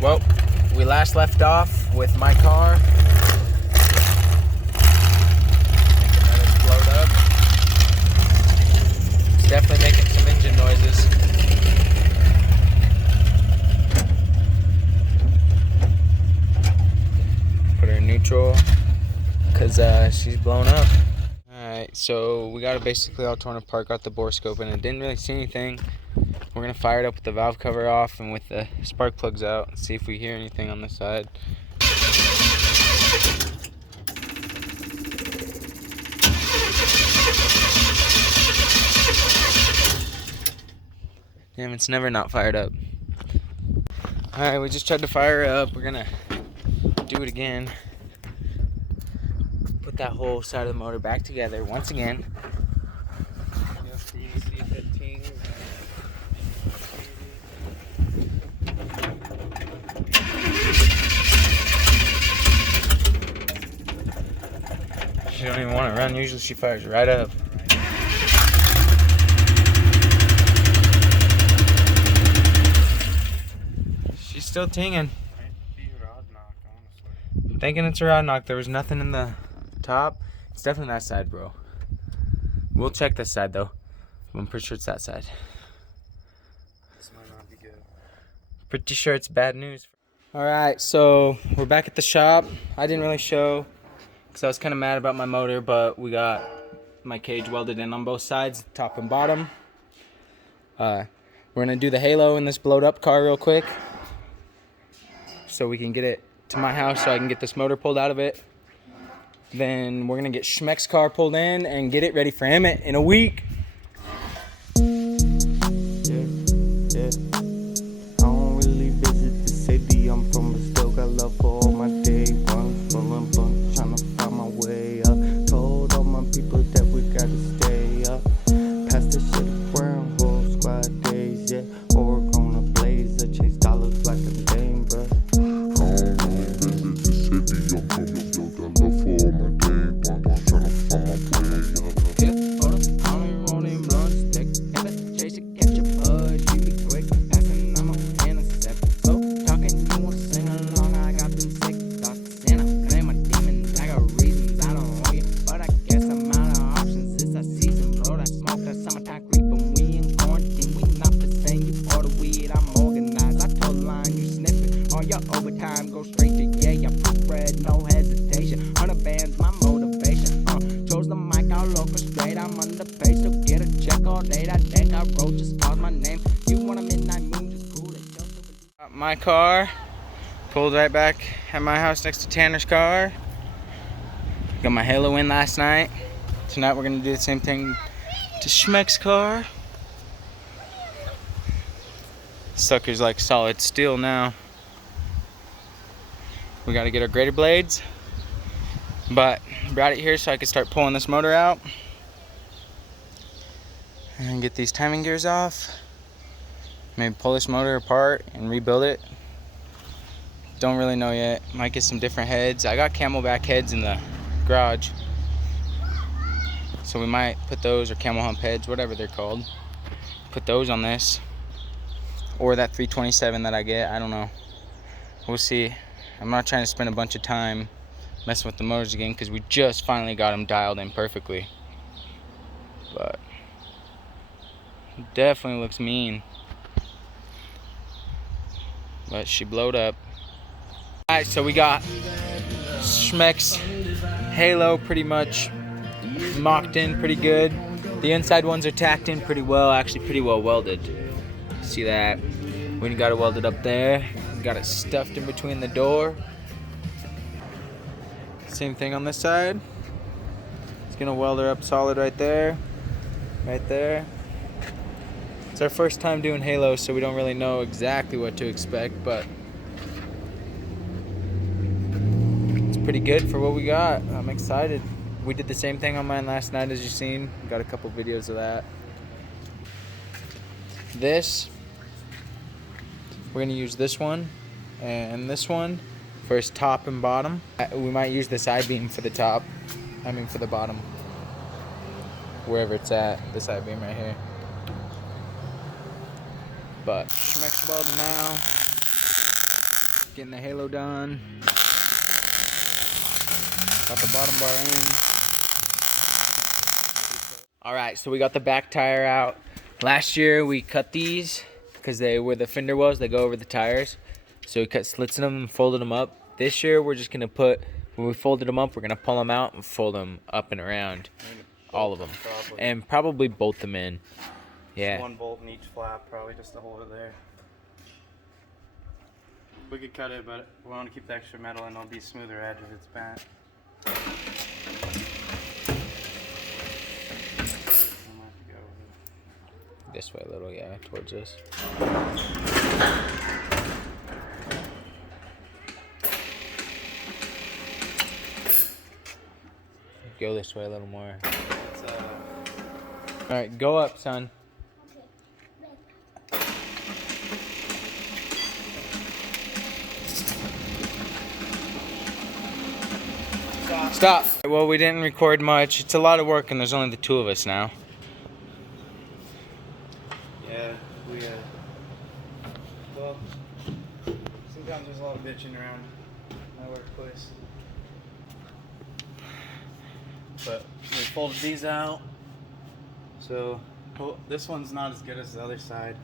Well, we last left off with my car. Thinking that it's blowed up. It's definitely making some engine noises. Put her in neutral because she's blown up. Alright, so we got it basically all torn apart, got the bore scope and it didn't really see anything. We're going to fire it up with the valve cover off and with the spark plugs out and see if we hear anything on this side. Damn, it's never not fired up. Alright, we just tried to fire her up. We're going to do it again. Put that whole side of the motor back together once again. She don't even want to run. Usually she fires right up. She's still tinging. I'm thinking it's a rod knock. There was nothing in the top. It's definitely that side, bro. We'll check this side though. I'm pretty sure it's that side. This might not be good. Pretty sure it's bad news. Alright, so we're back at the shop. I didn't really show because I was kind of mad about my motor, but we got my cage welded in on both sides, top and bottom. We're going to do the halo in this blowed up car real quick so we can get it to my house so I can get this motor pulled out of it. Then we're going to get Schmeck's car pulled in and get it ready for Emmett in a week. I'm from a still got love for all my day ones. Rolling blunt, trying to find my way up. Told all my people that we gotta stay up. Past the shit brown, whole squad days, yeah. Or gonna blaze, chase dollars like a dame, bruh. I don't really visit the city, I'm from a still got love for all my day ones. Trying to find my way up. Yeah, hold up, I'm rolling blunt, stick, Emmett, chase it, catch a bud, you be quick, passing, I'm a intercept. So, talking. Overtime, go straight to yeah, I put bread, no hesitation. 100 bands, my motivation. Chose the mic, I'll orchestrate. I'm underpaid, so get a check all day. That deck I wrote just called my name. You want a midnight moon, just cool it. My car pulled right back at my house next to Tanner's car. Got my halo in last night. Tonight we're gonna do the same thing to Schmeck's car. Sucker's like solid steel now. We gotta get our grater blades, but brought it here so I could start pulling this motor out and get these timing gears off. Maybe pull this motor apart and rebuild it. Don't really know yet. Might get some different heads. I got camelback heads in the garage, so we might put those, or camel hump heads, whatever they're called. Put those on this, or that 327 that I get. I don't know. We'll see. I'm not trying to spend a bunch of time messing with the motors again because we just finally got them dialed in perfectly. But it definitely looks mean. But she blowed up. Alright, so we got Schmeck's halo pretty much mocked in pretty good. The inside ones are tacked in pretty well, actually pretty well welded. See that? We got it welded up there. Got it stuffed in between the door. Same thing on this side. It's gonna weld her up solid right there. Right there. It's our first time doing halo, so we don't really know exactly what to expect, but it's pretty good for what we got. I'm excited. We did the same thing on mine last night, as you've seen. Got a couple videos of that. We're gonna use this one and this one for his top and bottom. We might use this I-beam for the top. For the bottom. Wherever it's at, this I-beam right here. But Schmeck's welding now. Getting the halo done. Got the bottom bar in. Alright, so we got the back tire out. Last year we cut these because they where the fender was, they go over the tires. So we cut slits in them and folded them up. This year we're just gonna when we folded them up, we're gonna pull them out and fold them up and around. All of them. Probably. And probably bolt them in. Yeah. Just one bolt in each flap, probably just to hold it there. We could cut it, but we want to keep the extra metal and it'll be smoother edge if it's bent. This way a little, yeah, towards us. Go this way a little more. Alright, go up, son. Stop. Well, we didn't record much. It's a lot of work and there's only the two of us now. Yeah, well, sometimes there's a lot of bitching around my workplace. But we folded these out. So this one's not as good as the other side.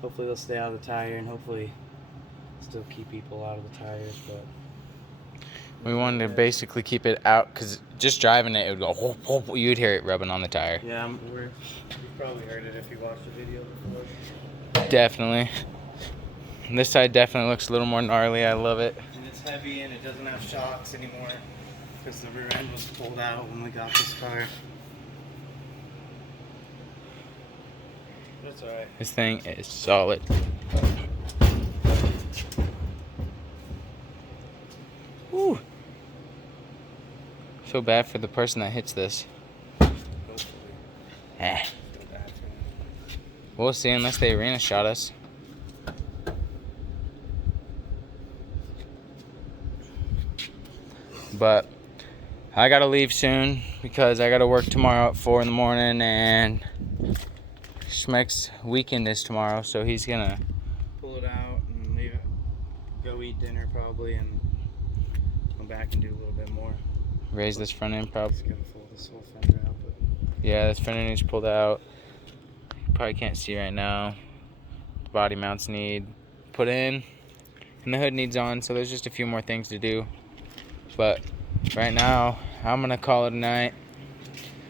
Hopefully they'll stay out of the tire and hopefully still keep people out of the tires, but we wanted to basically keep it out because just driving it, it would go whoop, whoop, you'd hear it rubbing on the tire. yeah, you probably heard it if you watched the video before. Definitely. This side definitely looks a little more gnarly. I love it. And it's heavy and it doesn't have shocks anymore because the rear end was pulled out when we got this car. That's alright. This thing is solid. Woo. Feel bad for the person that hits this. Eh. We'll see unless the arena shot us. But I gotta leave soon because I gotta work tomorrow at 4 in the morning and Schmeck's weekend is tomorrow, so he's gonna pull it out and leave it, go eat dinner probably, and come back and do a little bit more. raise this front end probably. Just gotta fold this whole fender out, but Yeah, this front end needs pulled out. You probably can't see right now. The body mounts need put in, and the hood needs on, so there's just a few more things to do. But right now, I'm gonna call it a night.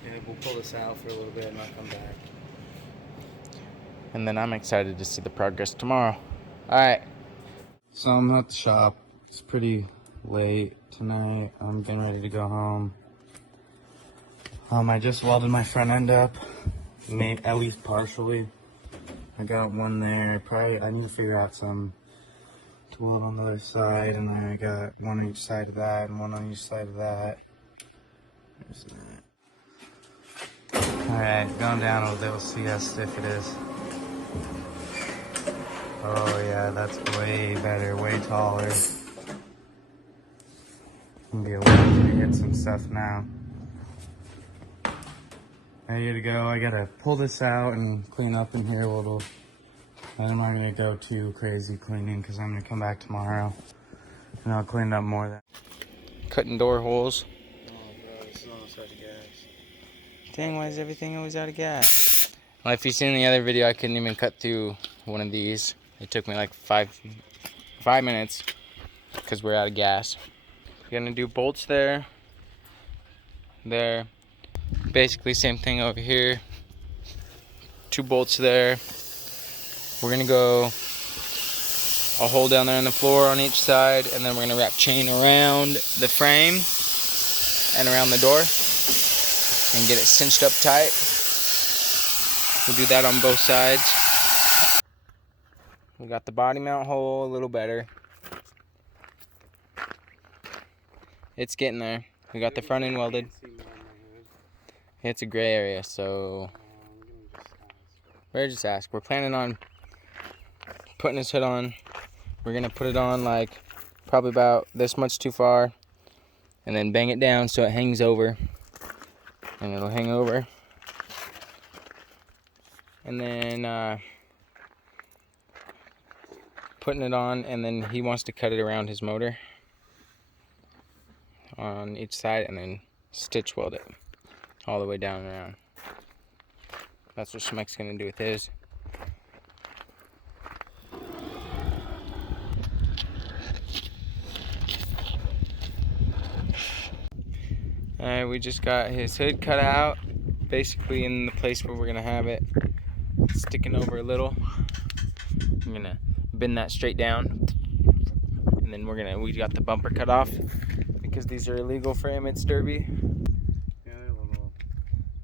yeah, we'll pull this out for a little bit and I'll come back. And then I'm excited to see the progress tomorrow. Alright. So I'm at the shop. It's pretty late tonight. I'm getting ready to go home. I just welded my front end up, maybe at least partially. I got one there. I need to figure out some to weld on the other side, and then I got one on each side of that and one on each side of that. There's that. Alright, going down over there, we'll see how stiff it is. Oh yeah, that's way better, way taller. Gonna be able to hit some stuff now. Ready to go. I gotta pull this out and clean up in here a little. And I'm not gonna go too crazy cleaning because I'm gonna come back tomorrow and I'll clean up more of that. Cutting door holes. Oh bro, this is almost out of gas. Dang, why is everything always out of gas? Well, if you've seen the other video, I couldn't even cut through one of these. It took me like five minutes because we're out of gas. We're gonna do bolts there. Basically same thing over here. 2 bolts there. We're gonna go a hole down there on the floor on each side, and then we're gonna wrap chain around the frame and around the door and get it cinched up tight. We'll do that on both sides. We got the body mount hole a little better. It's getting there. We got the front end welded. It's a gray area, so we're just ask. We're planning on putting this hood on. We're gonna put it on like probably about this much too far, and then bang it down so it hangs over, and it'll hang over. And then put putting it on, and then he wants to cut it around his motor on each side and then stitch weld it all the way down and around. That's what Schmeck's gonna do with his. Alright, we just got his hood cut out, basically in the place where we're gonna have it, sticking over a little. I'm gonna bend that straight down, and then we got the bumper cut off because these are illegal for Emmett's Derby. Yeah,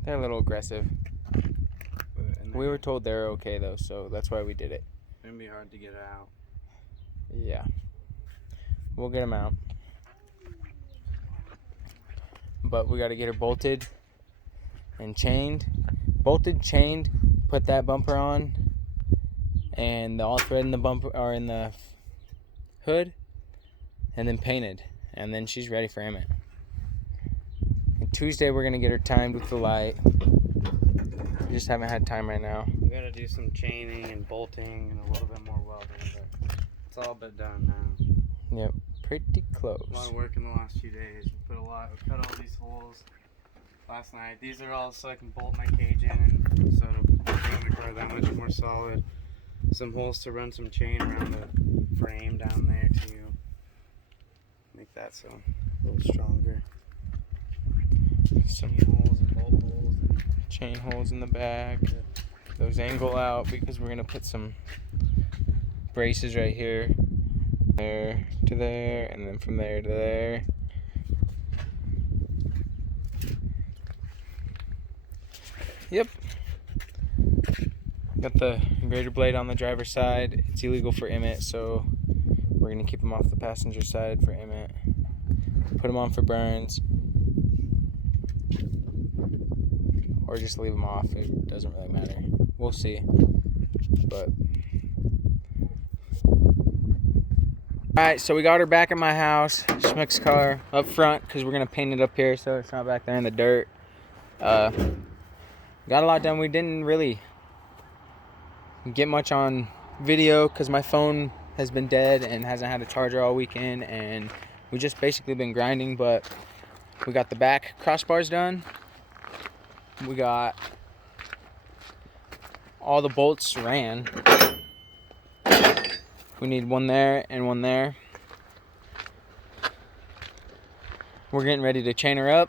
they're a little aggressive. We were told they're okay though, so that's why we did it. It's gonna be hard to get out. Yeah, we'll get them out, but we got to get her bolted and chained. Bolted, chained, put that bumper on, and the all thread in the bumper or in the hood, and then painted, and then she's ready for Emmett. And Tuesday we're gonna get her timed with the light. We just haven't had time right now. We gotta do some chaining and bolting and a little bit more welding, but it's all been done now. Yep, pretty close. A lot of work in the last few days. We cut all these holes last night. These are all so I can bolt my cage in and so to make the car that much more solid. Some holes to run some chain around the frame down there to make that so a little stronger. Some chain holes and bolt holes and chain holes in the back. Those angle out because we're gonna put some braces right here, there to there, and then from there to there. Yep. Got the grater blade on the driver's side. It's illegal for Emmett, so we're gonna keep him off the passenger side for Emmett. Put him on for Burns, or just leave him off. It doesn't really matter. We'll see. But alright, so we got her back at my house. Schmeck's car up front because we're gonna paint it up here so it's not back there in the dirt. Got a lot done. We didn't really get much on video because my phone has been dead and hasn't had a charger all weekend, and we just basically been grinding. But we got the back crossbars done. We got all the bolts ran. We need one there and one there. We're getting ready to chain her up.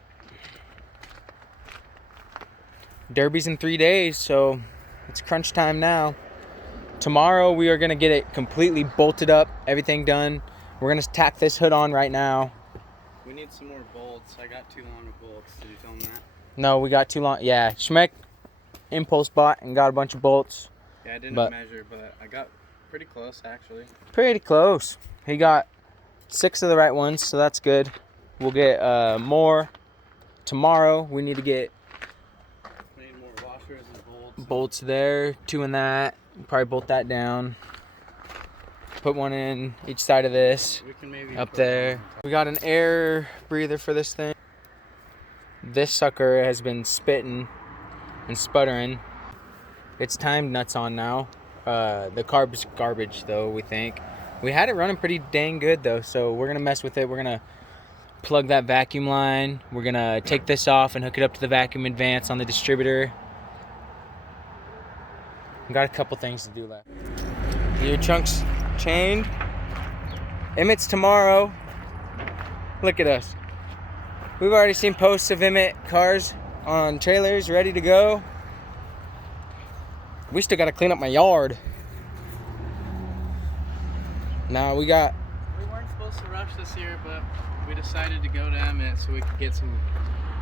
Derby's in 3 days, so it's crunch time now. Tomorrow we are gonna get it completely bolted up, everything done. We're gonna tack this hood on right now. we need some more bolts. I got too long of bolts. Did you film that? No, we got too long. Yeah, Schmeck impulse bought and got a bunch of bolts. Yeah, I didn't measure, but I got pretty close actually. Pretty close. He got 6 of the right ones, so that's good. We'll get more tomorrow. We need to get more washers and bolts there, 2 in that. Probably bolt that down. Put one in each side of this. We can maybe up there. We got an air breather for this thing. This sucker has been spitting and sputtering. It's timed nuts on now. The carb's garbage though, we think. We had it running pretty dang good though, so we're gonna mess with it. We're gonna plug that vacuum line. We're gonna take this off and hook it up to the vacuum advance on the distributor. We got a couple things to do left. Your chunks chained. Emmett's tomorrow. Look at us. We've already seen posts of Emmett cars on trailers ready to go. We still got to clean up my yard. Nah, we weren't supposed to rush this year, but we decided to go to Emmett so we could get some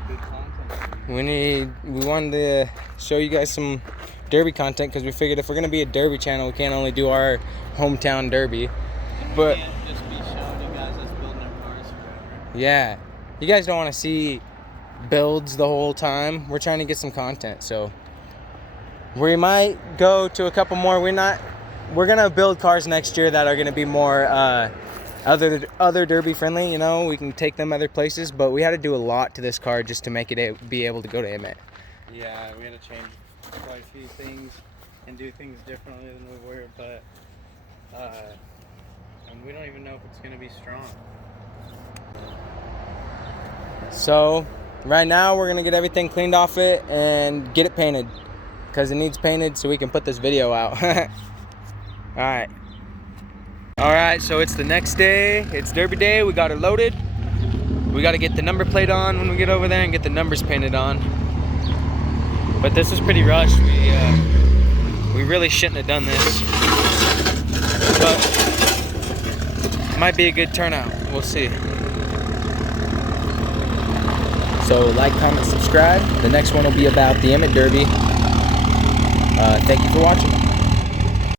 good content. We wanted to show you guys some derby content because we figured if we're gonna be a derby channel, we can't only do our hometown derby. But we can't just be showing you guys us building our cars forever. Yeah, you guys don't want to see builds the whole time. We're trying to get some content, so we might go to a couple more. We're gonna build cars next year that are gonna be more other derby friendly. You know, we can take them other places, but we had to do a lot to this car just to make it be able to go to Emmett. Yeah, we had to change quite a few things and do things differently than we were, but and we don't even know if it's gonna be strong. So right now we're gonna get everything cleaned off it and get it painted, because it needs painted so we can put this video out. Alright, so it's the next day. It's Derby Day. We got it loaded. We got to get the number plate on when we get over there and get the numbers painted on. But this was pretty rushed. We really shouldn't have done this. But it might be a good turnout. We'll see. So like, comment, subscribe. The next one will be about the Emmett Derby. Thank you for watching.